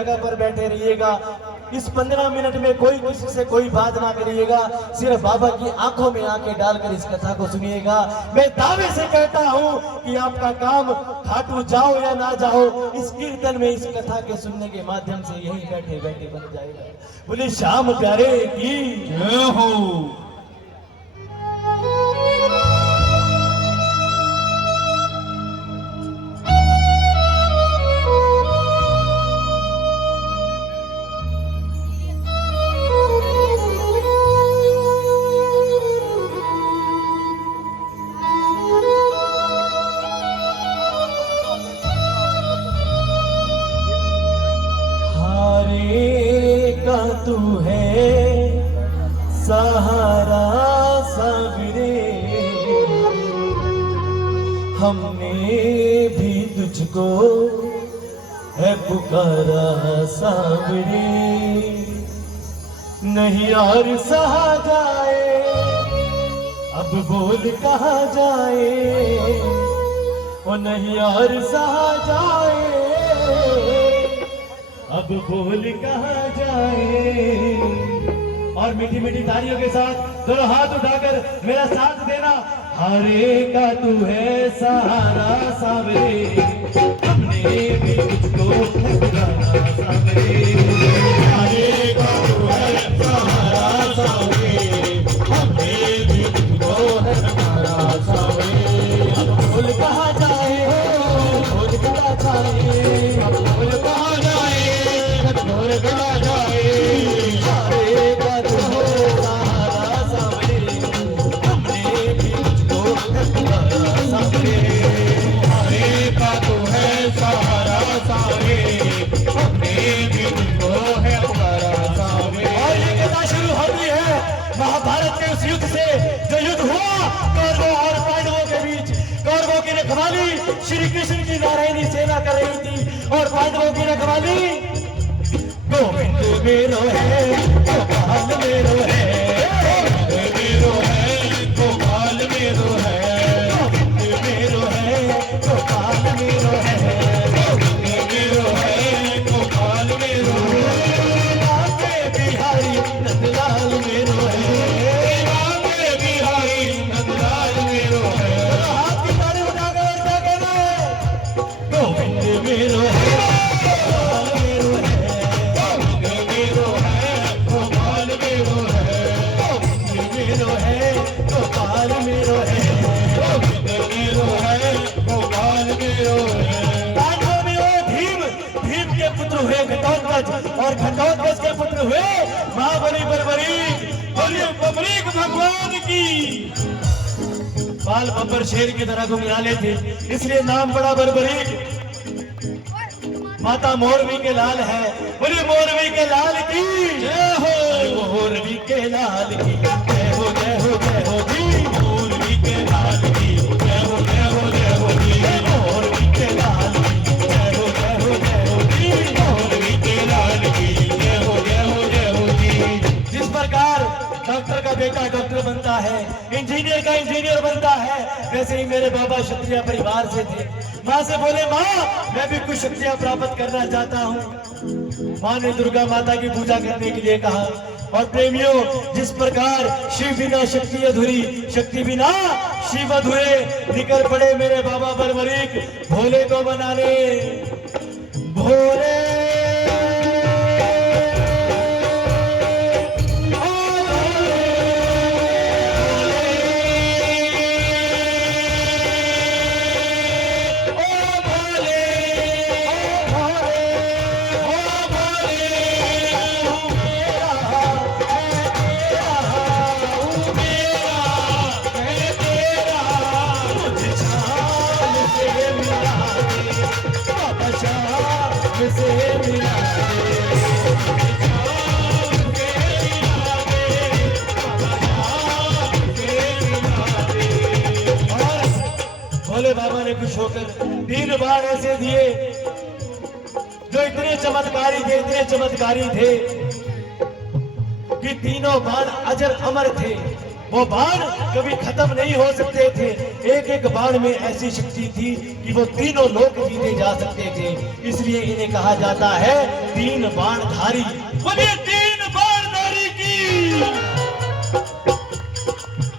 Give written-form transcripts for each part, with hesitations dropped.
जगह पर बैठे रहिएगा। इस 15 मिनट में कोई किसी से कोई बात ना करिएगा, सिर्फ बाबा की आंखों में आंखें डालकर इस कथा को सुनिएगा। मैं दावे से कहता हूँ कि आपका काम खाटू जाओ या ना जाओ, इस कीर्तन में इस कथा के सुनने के माध्यम से यही बैठे बैठे बन जाएगा। बोले श्याम प्यारे की जय हो। तू है सहारा सावरे, हमने भी तुझको है पुकारा सावरे। नहीं और सहा जाए, अब बोल कहाँ जाए, वो नहीं और सहा जाए, अब बोल कहाँ जाए। और मीठी मीठी तालियों के साथ दोनों हाथ उठाकर मेरा साथ देना। हरे का तू है सहारा सावरे, हमने भी तुझको पुकारा सावरे। हरे का तू है सहारा सावरे, हमने भी तुझको पुकारा सावरे। अब बोल कहाँ जाए, बोल कहाँ जाए, अब बोल कहाँ जाए, बोल कहाँ जाए। हरे का तू है सहारा सावरे, हमने भी तुझको पुकारा सावरे। हरे का तू है सहारा सावरे, हमने भी तुझको है पुकारा सावरे। और ये कथा शुरू होती है महाभारत के उस युद्ध से जो युद्ध हुआ कौरवों और पांडवों के बीच। कौरवों की रखवाली श्री कृष्ण की नारायणी सेना कर रही थी और पांडवों की रखवाली गोविंद मेरो है, गोपाल मेरो है, गोविंद मेरो है, गोपाल मेरो है, गोविंद मेरो है, गोपाल मेरो है, गोविंद मेरो है, गोपाल मेरो है। राधे बिहारी नंदलाल मेरो है, राधे बिहारी नंदलाल मेरो है। हाथ की ताली उठाकर क्या कहना है, गोविंद मेरो है, गोपाल मेरो है, गोपाल मेरो है, गोविंद मेरो है, गोपाल मेरो है। पांडवों में वो भीम, भीम के पुत्र हुए घटोत्कच और घटोत्कच के पुत्र हुए महाबली बर्बरीक। बोलिए बर्बरीक भगवान की। बाल बब्बर शेर की तरह घुंघराले थे, इसलिए नाम पड़ा बर्बरीक। माता मोरवी के लाल है, बोलिए मोरवी के लाल की जय हो, मोरवी के लाल की जय हो, जय हो, जय हो जी। मोरवी के लाल की जय हो, जय हो, जय हो जी। मोरवी के लाल की जय हो, जय हो, जय हो जी। मोरवी के लाल की जय हो, जय हो, जय हो जी। जिस प्रकार डॉक्टर का बेटा डॉक्टर बनता है, इंजीनियर का इंजीनियर बनता है, वैसे ही मेरे बाबा क्षत्रिय परिवार से थे। माँ से बोले माँ मैं भी कुछ शक्तियां प्राप्त करना चाहता हूँ। माँ ने दुर्गा माता की पूजा करने के लिए कहा। और प्रेमियों, जिस प्रकार शिव बिना शक्ति अधूरी, शक्ति बिना शिव अधूरे, निकल पड़े मेरे बाबा बर्बरीक भोले को मनाने। भोले से मिला भोले बाबा ने खुश होकर 3 बार ऐसे दिए जो इतने चमत्कारी थे, इतने चमत्कारी थे कि तीनों बाण अजर अमर थे। वो बाण कभी खत्म नहीं हो सकते थे। एक एक बाण में ऐसी शक्ति थी कि वो तीनों लोक जीते जा सकते थे। इसलिए इन्हें कहा जाता है तीन बाणधारी। बोलिए तीन बाणधारी की।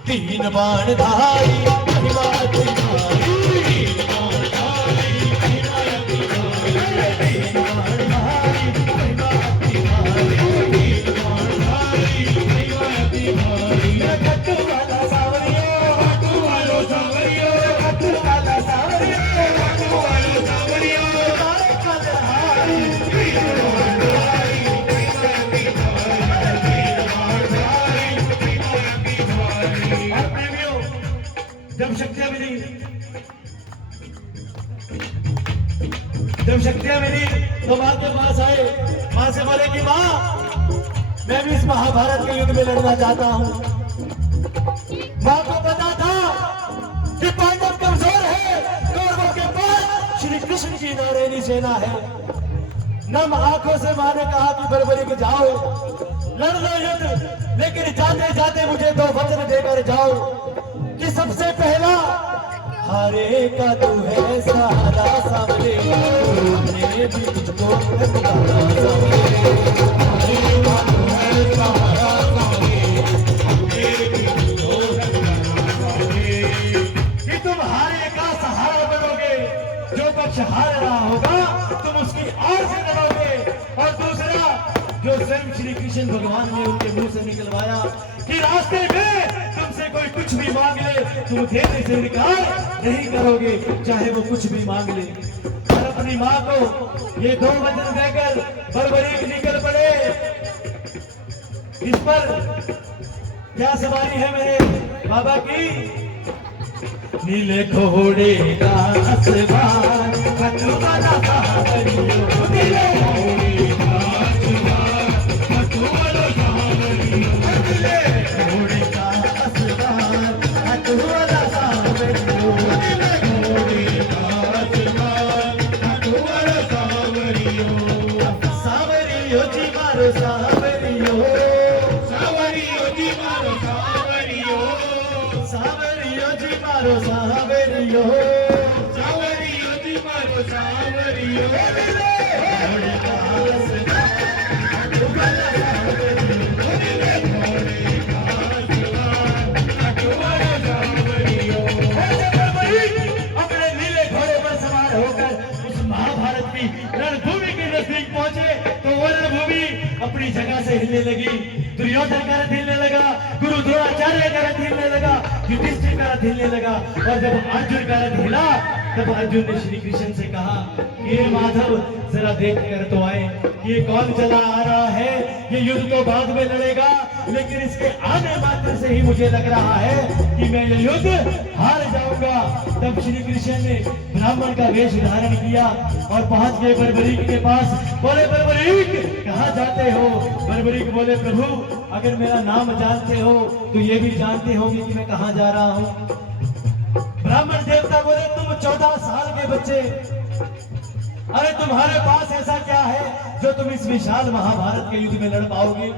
तीन बाणधारी महिमा तुम्हारी, तीन बाणधारी महिमा तुम्हारी, तीन बाणधारी महिमा तुम्हारी, तीन बाणधारी महिमा तुम्हारी। खट्टू वाला सावरियो, खट्टू वालो सावरियो, खट्टू वाला सावरियो, खट्टू वालो सावरियो, हमारे कलहारी, तीन बाणधारी महिमा तुम्हारी, तीन बाणधारी महिमा तुम्हारी। और प्रेमियों, जब शक्तियां मिली, जब शक्तियां मिली तो मां के पास आए। मां से बोले कि मां, मैं भी इस महाभारत के युद्ध में लड़ना चाहता हूं। मां को पता था कि पांडव कमजोर है, कौरवों के पास श्री कृष्ण की नारायणी सेना है। नम आंखों से मां ने कहा कि बरबरीक जाओ, लड़ लो युद्ध, लेकिन जाते जाते मुझे दो वचन देकर जाओ कि सबसे पहला, हारे का तू है सहारा सामने, हमने भी तुझको पुकारा सामने। हारे का तू है सहारा सामने, हमने भी तुझको पुकारा सामने। कि तुम हारे का सहारा बनोगे, जो पक्ष हार रहा होगा तुम उसकी आड़ से लड़ोगे। और दूसरा, जो स्वयं श्री कृष्ण भगवान ने उनके मुंह से निकलवाया कि रास्ते में तुमसे कोई कुछ भी मांग ले, तुम देने से इनकार नहीं करोगे, चाहे वो कुछ भी मांग ले। और अपनी मां को ये दो वचन देकर बरबरीक निकल पड़े। इस पर क्या सवारी है मेरे बाबा की। नीले घोड़े का असवार, खट्टू वाला सावरियो, नीले घोड़े का असवार, खट्टू वाला सावरियो, नीले घोड़े का असवार, खट्टू वाला सावरियो, नीले घोड़े का असवार, खट्टू वाला सावरियो। सावरियो जी मारो सावरियो, सावरियो जी मारो सावरियो, सावरियो जी मारो सावरियो, सावरियो जी मारो सावरियो। घोड़े का असवार, खट्टू वाला सावरियो, नीले घोड़े का असवार, खट्टू वाला सावरियो। ऐसे बरबरीक अपने नीले घोड़े पर सवार होकर उस महाभारत की रणभूमि के नजदीक पहुंचे तो वो रणभूमि अपनी जगह से हिलने लगी। दुर्योधन का रथ हिलने लगा, गुरु द्रोणाचार्य का रथ हिलने लगा, युधिष्ठिर का रथ हिलने लगा। और जब अर्जुन का रथ हिला तब अर्जुन ने श्री कृष्ण से कहा, ये माधव जरा देख कर तो आए, ये कौन चला आ रहा है। ये युद्ध तो बाद में लड़ेगा, लेकिन इसके आने मात्र से ही मुझे लग रहा है कि मैं ये युद्ध हार जाऊंगा। तब श्री कृष्ण ने ब्राह्मण का वेश धारण किया और पहुंच गए बरबरीक के पास। बोले, बरबरीक कहाँ जाते हो। बरबरीक बोले, प्रभु अगर मेरा नाम जानते हो तो ये भी जानते होंगे कि मैं कहाँ जा रहा हूँ। ब्राह्मण देवता बोले, तुम 14 साल के बच्चे, अरे तुम्हारे पास ऐसा क्या है जो तुम इस विशाल महाभारत के युद्ध में लड़ पाओगे।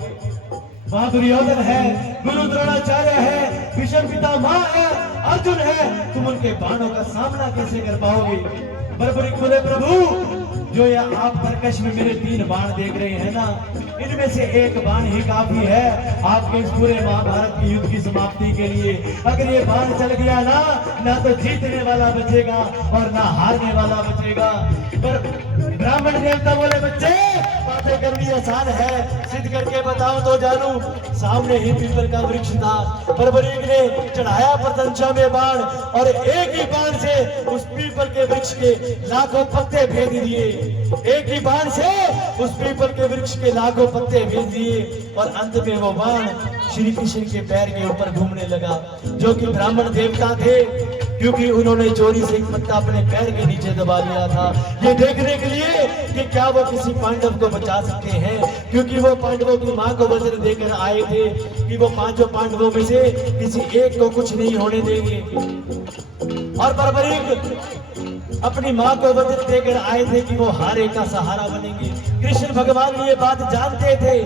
वहां दुर्योधन है, गुरु द्रोणाचार्य है, भीष्म पितामह है, अर्जुन है, तुम उनके बाणों का सामना कैसे कर पाओगे। बरबरीक बोले, प्रभु जो ये आप प्रकश में मेरे 3 बाण देख रहे हैं ना, इनमें से एक बाण ही काफी है आपके इस पूरे महाभारत के युद्ध की समाप्ति के लिए। अगर ये बाण चल गया ना तो जीतने वाला बचेगा और ना हारने वाला बचेगा। पर ब्राह्मण देवता बोले, बच्चे बातें करनी आसान है, सिद्ध करके बताओ तो जानू। सामने ही पीपल का वृक्ष था, बरबरीक ने चढ़ाया प्रतंचा में बाण और एक ही बाण से उस पीपल के वृक्ष के लाखों पत्ते भेद दिए। एक ही बाण से उस पीपल के वृक्ष के लाखों पत्ते भेज दिए और अंत में वो बाण श्री कृष्ण के पैर के ऊपर घूमने लगा, जो कि ब्राह्मण देवता थे, क्योंकि उन्होंने चोरी से एक पत्ता अपने पैर के नीचे दबा लिया था, ये देखने के लिए कि क्या वो किसी पांडव को बचा सकते हैं। क्योंकि वो पांडवों की मां को वचन देकर आए थे कि वो 5 पांडवों में से किसी एक को कुछ नहीं होने देंगे। और बरबरीक अपनी मां को वचन देकर आए थे कि वो हारे का सहारा बनेंगे। कृष्ण भगवान ये बात जानते थे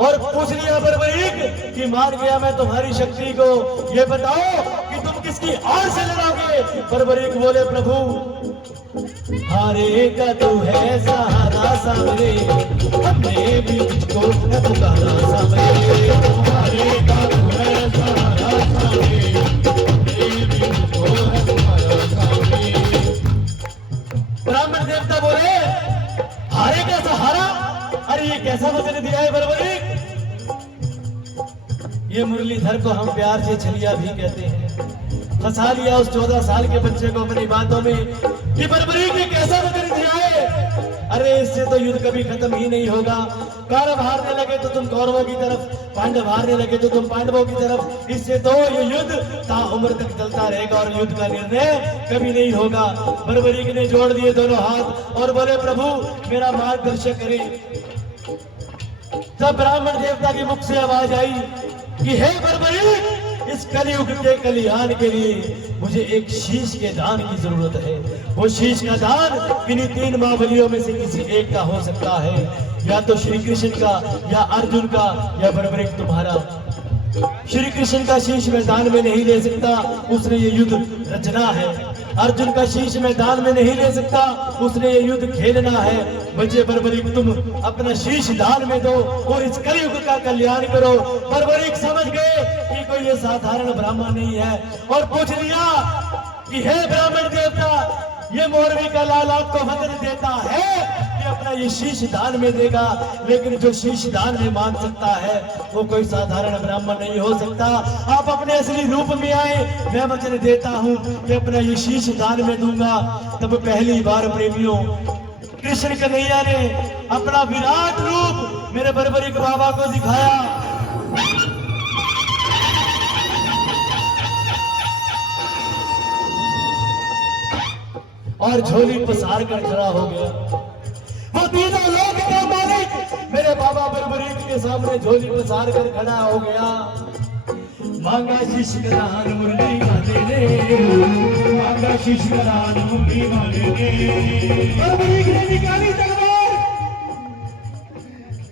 और पूछ लिया बर्बरीक कि मान गया मैं तुम्हारी शक्ति को, ये बताओ कि तुम किसकी आड़ से लड़ोगे। बर्बरीक बोले प्रभु हारे का तू है सहारा सामने, हमने भी तुझको न पुकारा सामने। हारे का तू है सहारा सामने, हमने भी तुझको न पुकारा सामने। ब्राह्मण देवता बोले हारे का सहारा, अरे ये कैसा वचन दिया है बर्बरीक। ये मुरलीधर को हम प्यार से छलिया भी कहते हैं। फंसा लिया उस 14 साल के बच्चे को अपनी बातों में कि बर्बरीक ने कैसा वचन दिया है। अरे इससे तो युद्ध कभी खत्म ही नहीं होगा। कौरव हारने लगे तो तुम कौरवों की तरफ, पांडव हारने लगे तो तुम पांडवों की तरफ। इससे तो ये युद्ध ताउम्र तक चलता रहेगा और युद्ध का निर्णय कभी नहीं होगा। बर्बरीक ने जोड़ दिए दोनों हाथ और बोले प्रभु मेरा मार्गदर्शन करें। तब ब्राह्मण देवता के मुख से आवाज आई कि हे बर्बरीक, इस कलयुग के कल्याण के लिए मुझे एक शीश के दान की जरूरत है। वो शीश का दान किन्हीं 3 महाबलियों में से किसी एक का हो सकता है, या तो श्री कृष्ण का, या अर्जुन का, या बर्बरीक तुम्हारा। श्री कृष्ण का शीश मैं दान में नहीं ले सकता, उसने ये युद्ध रचना है। अर्जुन का शीश मैं दान में नहीं ले सकता, उसने ये युद्ध खेलना है। बच्चे बर्बरीक तुम अपना शीश दान में दो और इस कलयुग का कल्याण करो। बर्बरीक समझ गए कि कोई ये साधारण ब्राह्मण नहीं है और पूछ लिया कि हे ब्राह्मण देवता, ये मोरवी का लाल आपको वचन देता है कि अपना ये शीश दान में देगा, लेकिन जो शीश दान में मांग सकता है वो कोई साधारण ब्राह्मण नहीं हो सकता। आप अपने असली रूप में आए, मैं वचन देता हूँ कि अपना ये शीश दान में दूंगा। तब पहली बार प्रेमियों कृष्ण कन्हैया ने अपना विराट रूप मेरे बर्बरीक बाबा को दिखाया। और झोली पसार कर खड़ा हो गया। वो तीनों लोग का मालिक मेरे बाबा बर्बरीक के सामने झोली पसार कर खड़ा हो गया। मांगा शीश का दान मुरली वाले ने, मांगा शीश का दान मुरली वाले ने। बर्बरीक ने निकाली तलवार,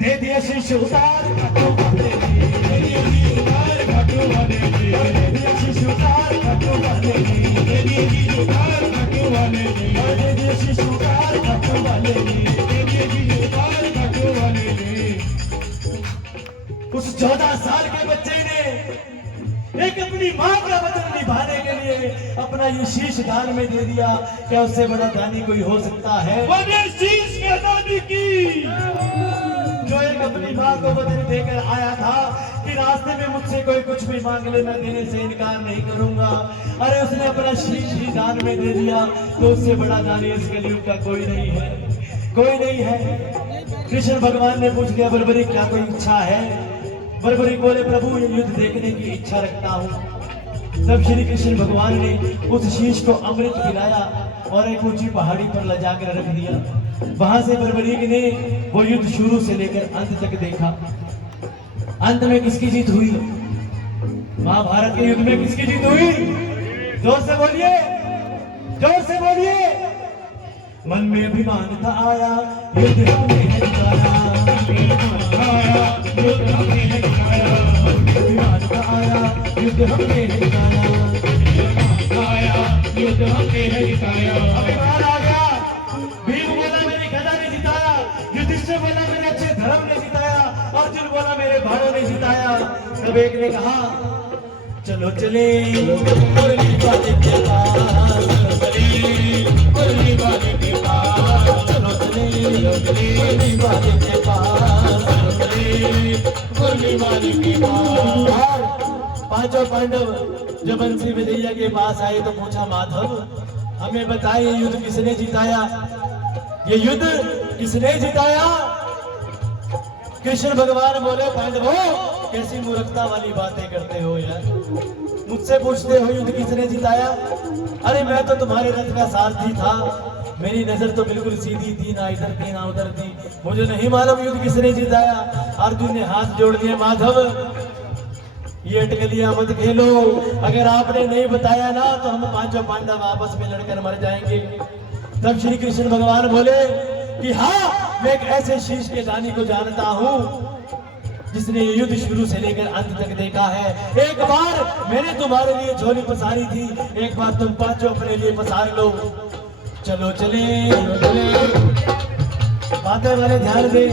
दे दिया शीश उतार घाटों वाले ने, दे दिया शीश उतार घाटों वाले ने, दे दिया शीश उतार घाटों वाले ने, दे दिया शीश उतार घाटों वाले ने, दे दिया शीश उतार घाटों वाले ने, दे दिया शीश उतार घाटों वाले ने। उस 14 साल के बच्चे ने एक अपनी मां का वचन निभाने के लिए अपना ये शीश दान में दे दिया। क्या उससे बड़ा दानी कोई हो सकता है? शीश का दानी की जो एक अपनी मां को वचन देकर आया था कि रास्ते में मुझसे कोई कुछ भी मांग ले, मैं देने से इनकार नहीं करूंगा। अरे उसने अपना शीश ही दान में दे दिया, तो उससे बड़ा दानी इस कलयुग का कोई नहीं है, कोई नहीं है। कृष्ण भगवान ने पूछ लिया बर्बरीक क्या कोई इच्छा है? बर्बरीक बोले प्रभु ये युद्ध देखने की इच्छा रखता हूँ। तब श्री कृष्ण भगवान ने उस शीश को अमृत पिलाया और एक ऊंची पहाड़ी पर ले जाकर रख दिया। वहां से बर्बरीक ने वो युद्ध शुरू से लेकर अंत तक देखा। अंत में किसकी जीत हुई? महाभारत के युद्ध में किसकी जीत हुई? जोर से बोलिए, जोर से बोलिए। मन में अभिमान था आया, युद्ध हमने है जिताया, युद्ध हमने है जिताया, अभिमान था आया, युद्ध हमने है जिताया, युद्ध हमने है जिताया। अभिमान आ गया, भीम बोला मेरी गदा ने जिताया, युधिष्ठिर बोला मेरे अच्छे धर्म ने जिताया, अर्जुन बोला मेरे भाइयों ने जिताया। तब एक ने कहा चलो चले मुरली वाले के पास, मुरली वाले के पास, चलो चले मुरली वाले के पास, मुरली वाले के पास। पांचों पांडव जब बंसी विजया के पास आए तो पूछा माधव हमें बताइए युद्ध किसने जिताया? ये युद्ध किसने जिताया? कृष्ण भगवान बोले पांडवों कैसी मूर्खता वाली बातें करते हो यार, मुझसे पूछते हो युद्ध किसने जिताया? अरे मैं तो तुम्हारे रथ का सारथी था, मेरी नजर तो बिल्कुल सीधी थी, ना इधर थी ना उधर थी, मुझे नहीं मालूम युद्ध किसने जिताया। अर्जुन ने हाथ जोड़ दिए माधव ये अटकलियां मत खेलो, अगर आपने नहीं बताया ना तो हम पांचों पांडव आपस में लड़कर मर जाएंगे। तब श्री कृष्ण भगवान बोले कि हाँ मैं एक ऐसे शीश के दानी को जानता हूँ जिसने ये युद्ध शुरू से लेकर अंत तक देखा है। एक बार मैंने तुम्हारे लिए झोली पसारी थी, एक बार तुम पांचों अपने लिए पसार लो। चलो चले, बातें वाले ध्यान दे,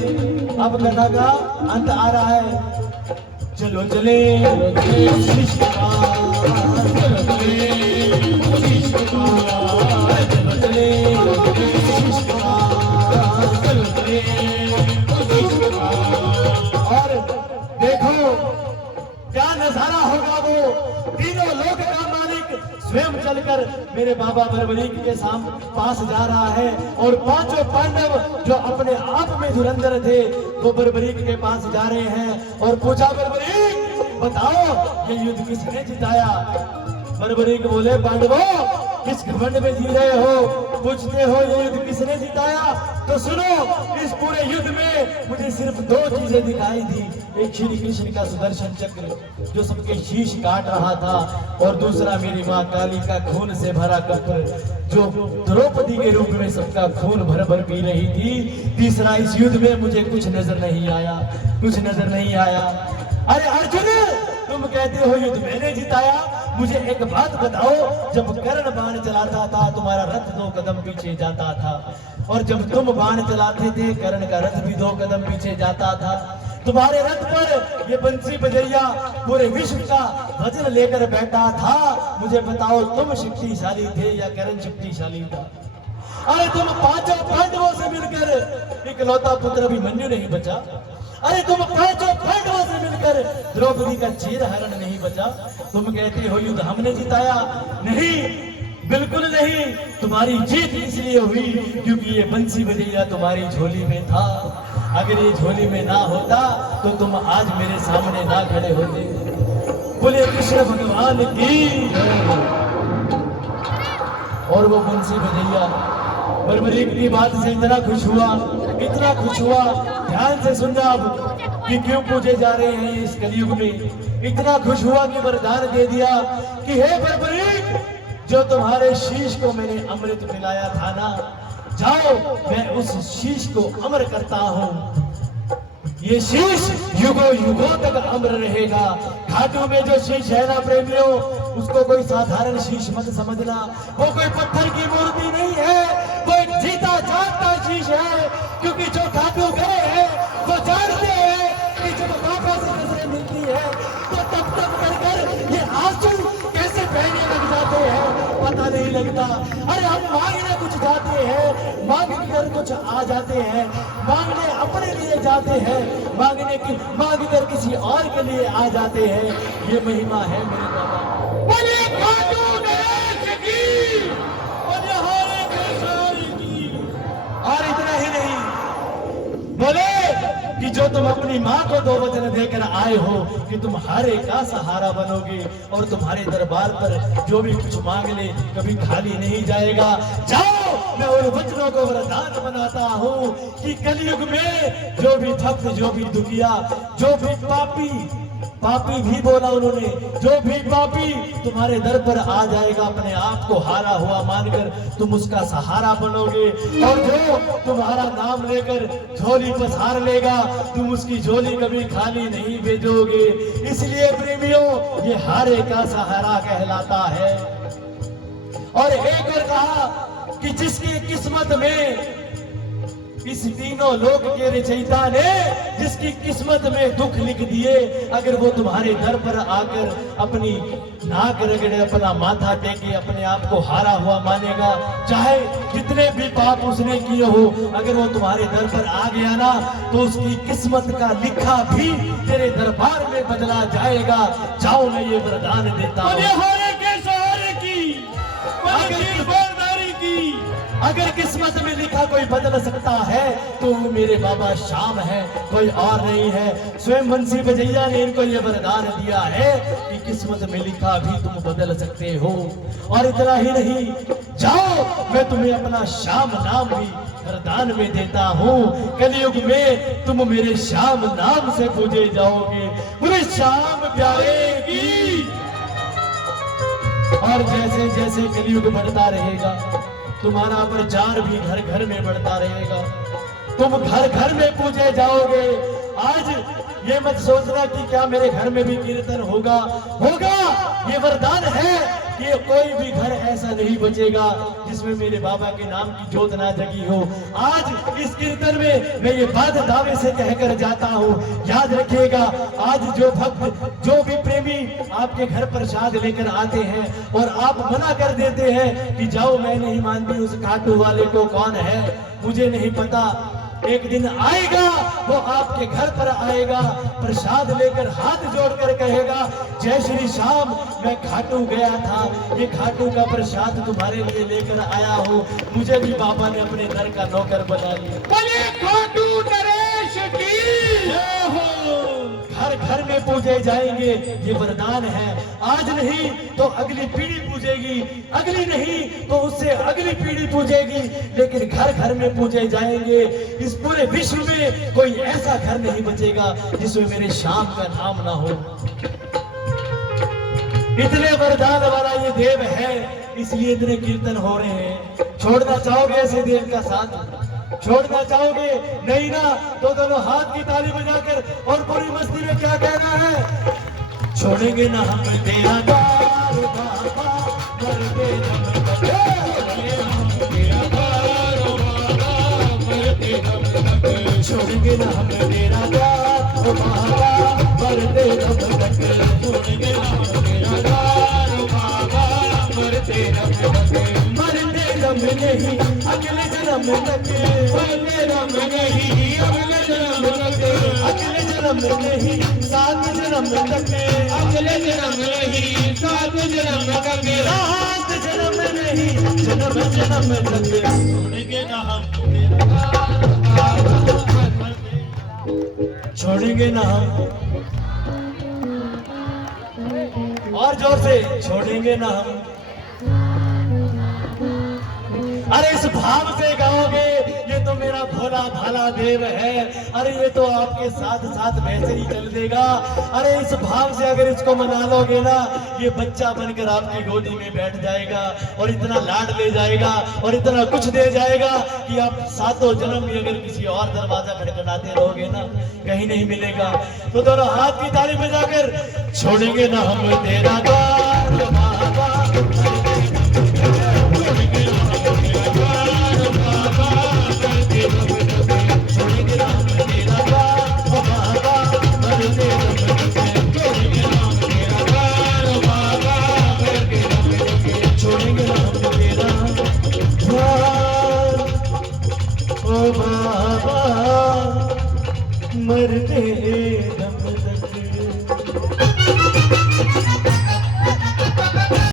अब कथा का अंत आ रहा है। चलो चले, और देखो क्या नजारा होगा। वो तीनों लोक का मालिक स्वयं चलकर मेरे बाबा बर्बरीक के पास जा रहा है, और पांचों पांडव जो अपने आप में धुरंधर थे वो बर्बरीक के पास जा रहे हैं। और पूछा, बर्बरीक बताओ ये युद्ध किसने जिताया? बर्बरीक बोले, पांडवों किस घमंड में जी रहे हो, पूछते हो ये युद्ध किसने जिताया? तो सुनो, इस पूरे युद्ध में मुझे सिर्फ दो चीजें दिखाई दी। एक श्री कृष्ण का सुदर्शन चक्र जो सबके शीश काट रहा था, और दूसरा मेरी माँ काली का खून से भरा कप्र जो द्रौपदी के रूप में सबका खून भर भर पी रही थी। तीसरा, इस युद्ध में मुझे कुछ नजर नहीं आया, कुछ नजर नहीं आया। अरे अर्जुन, तुम कहते हो युद्ध मैंने जिताया, मुझे एक बात बताओ, जब कर्ण बाण चलाता था तुम्हारा रथ 2 कदम पीछे जाता था, और जब तुम बाण चलाते थे कर्ण का रथ भी 2 कदम पीछे जाता था। तुम्हारे रथ पर ये बंसी बजैया पूरे विश्व का वजन लेकर बैठा था। मुझे बताओ, तुम शक्तिशाली थे या कर्ण शक्तिशाली था? अरे तुम पांचों पांडवों से मिलकर इकलौता पुत्र अभिमन्यु नहीं बचा। अरे तुम पांचों पांडवों से मिलकर द्रौपदी का चीर हरण नहीं बचा। तुम कहते हो युद्ध हमने जिताया? नहीं, बिल्कुल नहीं। तुम्हारी जीत इसलिए हुई क्योंकि ये बंसी बजैया तुम्हारी झोली में था। अगर ये झोली में ना होता तो तुम आज मेरे सामने ना खड़े होते। बोले कृष्ण भगवान की। और वो बंसी बजैया बर्बरीक की बात से इतना खुश हुआ, इतना खुश हुआ, ध्यान से सुनना अब कि क्यों पूजे जा रहे हैं इस कलयुग में। इतना खुश हुआ कि वरदान दे दिया कि हे बर्बरीक, जो तुम्हारे शीश को मैंने अमृत पिलाया था ना, जाओ मैं उस शीश को अमर करता हूँ। ये शीश युगों युगों तक अमर रहेगा। घाटों में जो शीश है ना प्रेमियों, उसको कोई साधारण शीश मत समझना। वो कोई पत्थर की मूर्ति नहीं है, वो एक जीता जागता शीश है। क्योंकि जो घाटों गए हैं वो जानते हैं कि जब बाबा से नजरें मिलती है तो तब तक कर ये आंसू कैसे बहने लग जाते हैं पता नहीं लगता। अरे हम मांगने कुछ जाते हैं, मांग कर कुछ आ जाते हैं, मांगने अपने लिए जाते हैं, मांग कर किसी और के लिए आ जाते हैं। ये महिमा है मेरे बाबा। बोले खाटू नरेश की, बोले हरे कृष्ण की। और इतना ही नहीं, बोले कि जो तुम अपनी माँ को 2 वचन देकर आए हो कि तुम हर एक का सहारा बनोगे, और तुम्हारे दरबार पर जो भी कुछ मांग ले कभी खाली नहीं जाएगा। जाओ, मैं उन वचनों को वरदान बनाता हूँ कि कलयुग में जो भी भक्त, जो भी दुखिया, जो भी पापी भी बोला उन्होंने, जो भी पापी तुम्हारे दर पर आ जाएगा अपने आप को हारा हुआ मानकर, तुम उसका सहारा बनोगे। और जो तुम्हारा नाम लेकर झोली पसार लेगा, तुम उसकी झोली कभी खाली नहीं भेजोगे। इसलिए प्रेमियों, ये हारे का सहारा कहलाता है। और एक और कहा कि जिसकी किस्मत में, इस तीनों लोक के रचयिता ने जिसकी किस्मत में दुख लिख दिए, अगर वो तुम्हारे दर पर आकर अपनी नाक रगड़े, अपना माथा टेके, अपने आप को हारा हुआ मानेगा, चाहे जितने भी पाप उसने किए हो, अगर वो तुम्हारे दर पर आ गया ना, तो उसकी किस्मत का लिखा भी तेरे दरबार में बदला जाएगा। जाओ, मैं ये वरदान देता हूँ। अगर किस्मत में लिखा कोई बदल सकता है तो वो मेरे बाबा श्याम है, कोई और नहीं है। स्वयं बंसी बजैया ने इनको ये वरदान दिया है कि किस्मत में लिखा भी तुम बदल सकते हो। और इतना ही नहीं, जाओ, मैं तुम्हें अपना श्याम नाम भी वरदान में देता हूँ। कलयुग में तुम मेरे श्याम नाम से पूजे जाओगे। पूरे श्याम प्यारे की। और जैसे जैसे कलयुग बढ़ता रहेगा, तुम्हारा प्रचार भी घर घर में बढ़ता रहेगा, तुम घर घर में पूजे जाओगे। आज ये मत सोचना कि क्या मेरे घर में भी कीर्तन होगा। होगा, ये वरदान है कि कोई भी घर ऐसा नहीं बचेगा जिसमें मेरे बाबा के नाम की जोत ना जगी हो। आज इस कीर्तन में मैं ये बात दावे से कहकर जाता हूँ, याद रखिएगा, आज जो भक्त, जो भी प्रेमी आपके घर प्रसाद लेकर आते हैं और आप मना कर देते हैं कि जाओ, मैं नहीं मानती उस खाटू वाले को, कौन है मुझे नहीं पता, एक दिन आएगा वो आपके घर पर आएगा, प्रसाद लेकर हाथ जोड़कर कहेगा, जय श्री श्याम, मैं खाटू गया था, ये खाटू का प्रसाद तुम्हारे लिए लेकर आया हूँ। मुझे भी बाबा ने अपने घर का नौकर बना लिया। बोले खाटू नरेश की जय हो। घर घर में पूजे जाएंगे, ये वरदान है। आज नहीं तो अगली पीढ़ी पूजेगी, अगली नहीं तो उससे अगली पीढ़ी पूजेगी, लेकिन घर घर में पूजे जाएंगे। इस पूरे विश्व में कोई ऐसा घर नहीं बचेगा जिसमें मेरे श्याम का नाम ना हो। इतने वरदान वाला ये देव है, इसलिए इतने कीर्तन हो रहे हैं। छोड़ना चाहोगे ऐसे देव का साथ? छोड़ना चाहोगे? नहीं ना, तो दोनों हाथ की ताली बजाकर और पूरी मस्ती में क्या कहना है? छोड़ेंगे ना हम तेरा द्वार बाबा, मरते दम तक। छोड़ेंगे ना हम तेरा द्वार बाबा, मरते दम तक। छोड़ेंगे ना हम तेरा द्वार बाबा, मरते दम तक। मरते दम नहीं अगले जन्म तक, मरते दम नहीं अगले जन्म तक, अगले जन्म नहीं सात जन्म तक, अगले जन्म नहीं सात जन्म तक, सात जन्म नहीं जन्म जन्म तक। छोड़ेंगे ना हम छोड़ेंगे ना हम, और जोर से छोड़ेंगे ना हम। अरे इस भाव से गाओगे, ये तो मेरा भोला भाला देव है, अरे ये तो आपके साथ साथ वैसे ही चल देगा। अरे इस भाव से अगर इसको मना लोगे ना, ये बच्चा बनकर आपकी गोदी में बैठ जाएगा और इतना लाड ले जाएगा और इतना कुछ दे जाएगा कि आप सातों जन्म भी अगर किसी और दरवाजा खटखटाते रहोगे ना, कहीं नहीं मिलेगा। तो दोनों हाथ की ताली बजाकर छोड़ेंगे ना हम तेरा द्वार बाबा, मरते